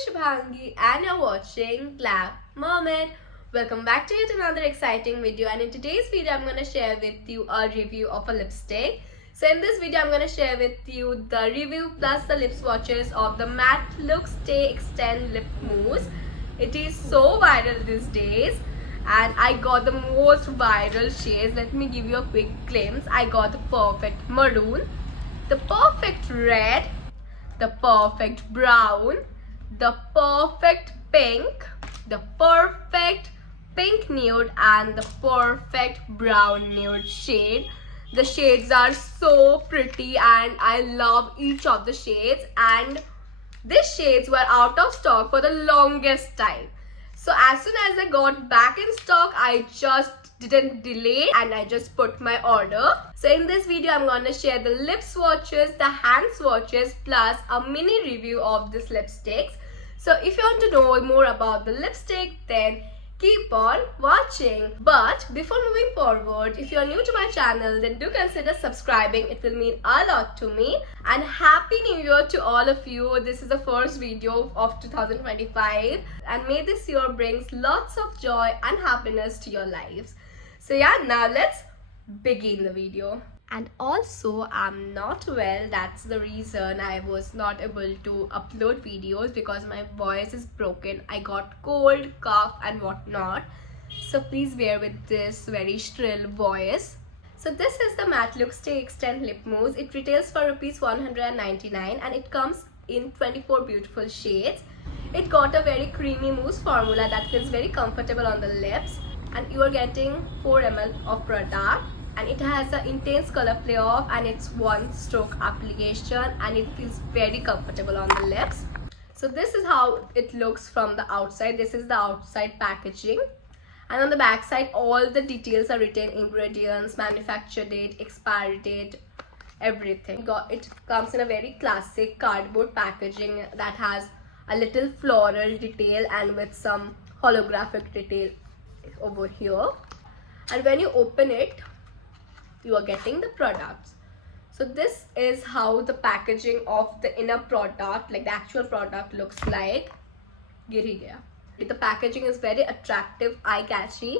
is Subhangi and you're watching Glam, Mermaid. Welcome back to yet another exciting video, and in today's video I'm going to share with you a review of a lipstick. So in this video I'm going to share with you the review plus the lip swatches of the Mattlook Stay Extend Lip Mousse. It is so viral these days and I got the most viral shades. Let me give you a quick glimpse. I got the perfect maroon, the perfect red, the perfect brown, the perfect pink, the perfect pink nude, and the perfect brown nude shade. The shades are so pretty and I love each of the shades, and these shades were out of stock for the longest time. So as soon as I got back in stock, I just didn't delay and I just put my order. So in this video I'm going to share the lip swatches, the hand swatches, plus a mini review of this lipsticks. So if you want to know more about the lipstick, then keep on watching. But before moving forward, if you are new to my channel, then do consider subscribing. It will mean a lot to me. And Happy New Year to all of you. This is the first video of 2025, and may this year brings lots of joy and happiness to your lives. So yeah, now let's begin the video. And also, I'm not well. That's the reason I was not able to upload videos, because my voice is broken. I got cold, cough and whatnot. So please bear with this very shrill voice. So this is the Mattlook Stay Extend Lip Mousse. It retails for ₹199 and it comes in 24 beautiful shades. It got a very creamy mousse formula that feels very comfortable on the lips, and you are getting 4 ml of product. And it has an intense color play off, and it's one stroke application, and it feels very comfortable on the lips. So this is how it looks from the outside. This is the outside packaging, and on the back side all the details are written: ingredients, manufacture date, expiry date, everything. It comes in a very classic cardboard packaging that has a little floral detail and with some holographic detail over here. And when you open it, you are getting the products. So this is how the packaging of the inner product, like the actual product, looks like. The packaging is very attractive, eye-catchy.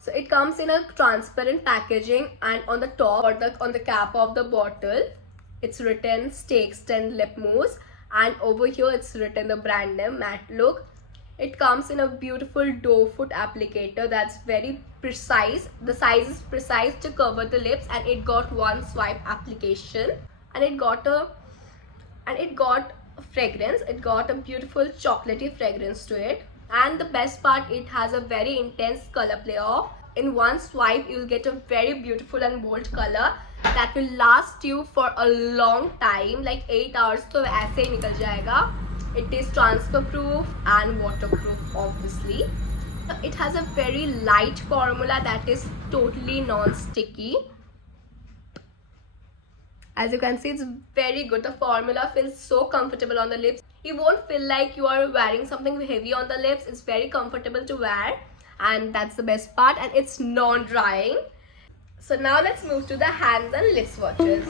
So it comes in a transparent packaging, and on the top or on the cap of the bottle, it's written Stay Extend Lip Mousse, and over here it's written the brand name Mattlook. It comes in a beautiful doe foot applicator that's very precise. The size is precise to cover the lips, and it got one swipe application, and it got a fragrance. It got a beautiful chocolatey fragrance to it, and the best part, it has a very intense color play off. In one swipe you'll get a very beautiful and bold color that will last you for a long time, like 8 hours. So ऐसे ही निकल जाएगा. It is transfer proof and waterproof, obviously. It has a very light formula that is totally non-sticky. As you can see, it's very good. The formula feels so comfortable on the lips. You won't feel like you are wearing something heavy on the lips. It's very comfortable to wear, and that's the best part, and it's non-drying. So now let's move to the hands and lip swatches.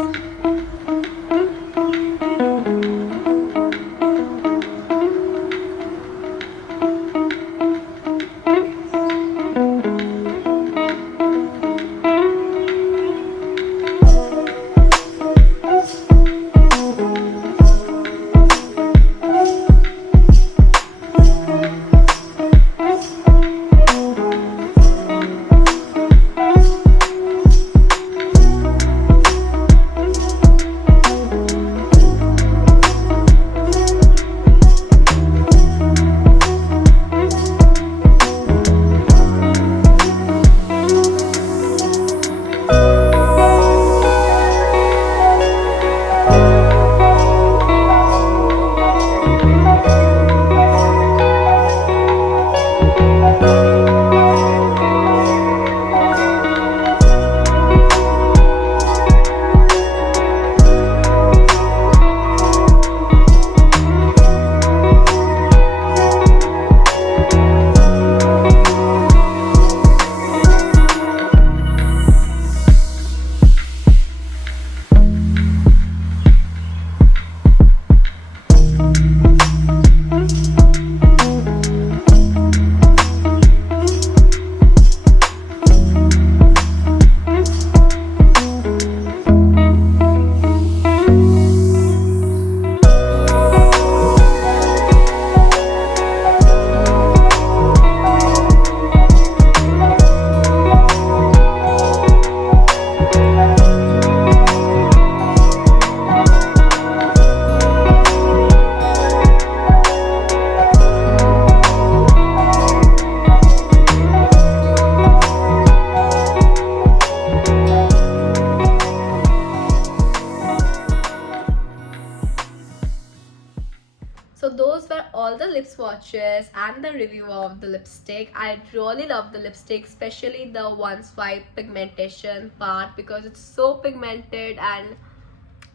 review of the lipstick. I really love the lipstick, especially the one swipe pigmentation part, because it's so pigmented and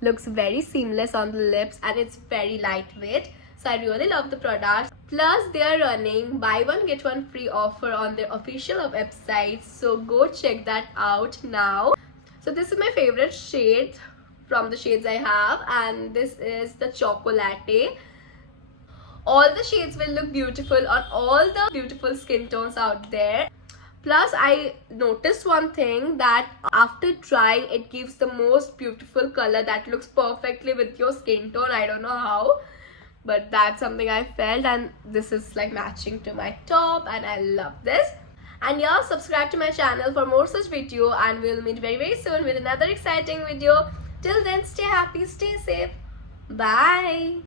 looks very seamless on the lips, and it's very lightweight. So I really love the product. Plus they are running buy one get one free offer on their official website, so go check that out now. So this is my favorite shade from the shades I have, and this is the chocolate. All the shades will look beautiful on all the beautiful skin tones out there. Plus I noticed one thing, that after trying it gives the most beautiful color that looks perfectly with your skin tone. I don't know how, but that's something I felt, and this is like matching to my top, and I love this. And yeah, subscribe to my channel for more such video, and we'll meet very soon with another exciting video. Till then, stay happy, stay safe, bye.